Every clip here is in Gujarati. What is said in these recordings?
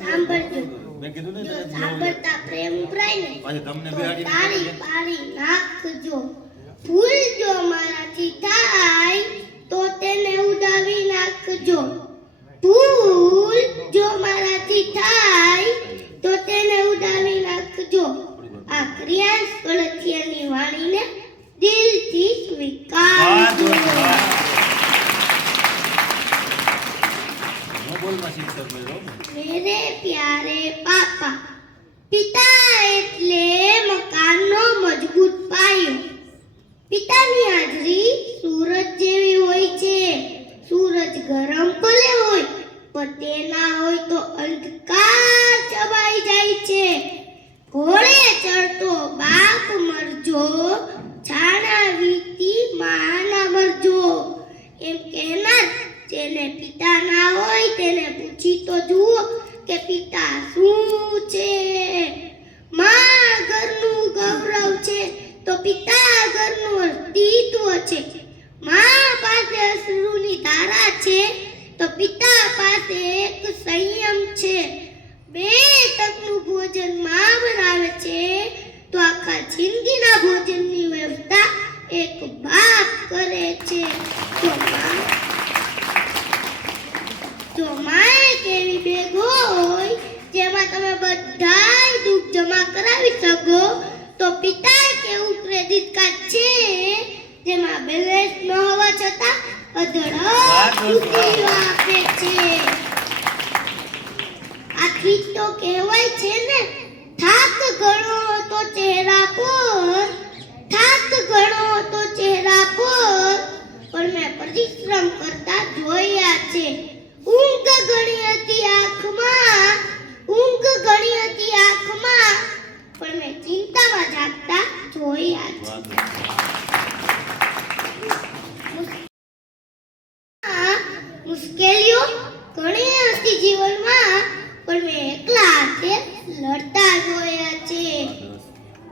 સાંભળજો. મેં કીધું ને તને સાંભળતા પ્રેમ ઉભરાય ને પાછી તમને તો બેહાડી તાળી પાડી નાખજો. ભૂલ જો મારાથી થાય તો તેને ઉડાવી નાખજો. ભૂલ જો મારાથી થાય તો તેને ઉડાવી નાખજો. આ ક્રિયાંશ કળથિયાની વાણીને દિલથી સ્વીકારજો. मेरे प्यारे पापा, पिता એટલે મકાનનો મજબૂત પાયો. પિતાની હાજરી સૂરજ જેવી હોય છે. સૂરજ ગરમ ભલે હોય પણ તે ના હોય તો અંધકાર છવાઈ જાય છે. ઘોડે ચડતો બાપ મરજો, છાણા વીતી માના મરજો. એમ કહેનાર જેને પિતા ના હોય તેને પૂછી તો જુઓ કે પિતા શું છે. માં ઘરનું ગૌરવ છે તો પિતા ઘરનું અસ્તિત્વ છે. માં પાસે અશ્રુની ધારા છે તો પિતા પાસે એક સંયમ છે. બે તકનું ભોજન માં બનાવે છે તો આખા જિંદગીના ભોજનની વ્યવસ્થા એક બાપ કરે છે. જો માએ કેવી બેગ હોય જેમાં તમે બધાય દુઃખ જમા કરાવી શકો તો પિતા કેવું ક્રેડિટ કાર્ડ છે જેમાં બેલેન્સ ન હોવા છતાં અધડક રૂપિયો આપે છે. આથી તો કહેવાય છે ને, થાક ઘણો તો ચહેરા પર, થાક ઘણો તો ચહેરા પર, પણ મેં પરિશ્રમ કરતા જોયા છે. ઊંઘ ઘણી હતી આંખમાં, ઊંઘ ઘણી હતી આંખમાં, પણ મેં ચિંતામાં જાગતા જોયા છે. મુશ્કેલીઓ ઘણી હતી જીવનમાં, પણ મેં એકલા હાથે લડતા જોયા છે.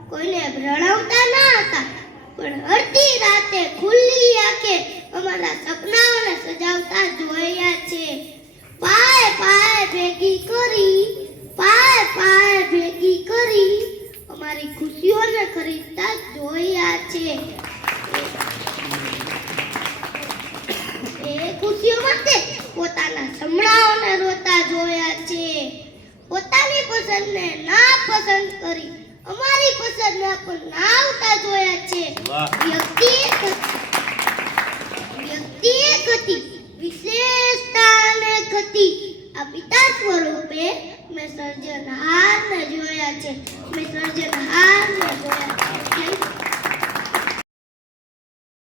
કોઈને ભણાવતા ન હતા પણ અડધી રાતે ખુલ્લી આંખે અમારા સપનાઓને સજાવતા જોયા છે. પાય પાય ભેગી કરી, પાય પાય ભેગી કરી અમારી ખુશીઓને ખરીદતા જોયા છે. એ ખુશીઓ માટે પોતાના સમણાઓને રોતા જોયા છે. પોતાની પસંદને ના પસંદ કરી અમારી પસંદના પણ ના આવતા જોયા છે. વ્યક્તિ એક હતી, વિશેષતા અનેક હતી. આ પિતા સ્વરૂપે મેં સર્જનહારને જોયા છે. મેં સર્જનહાર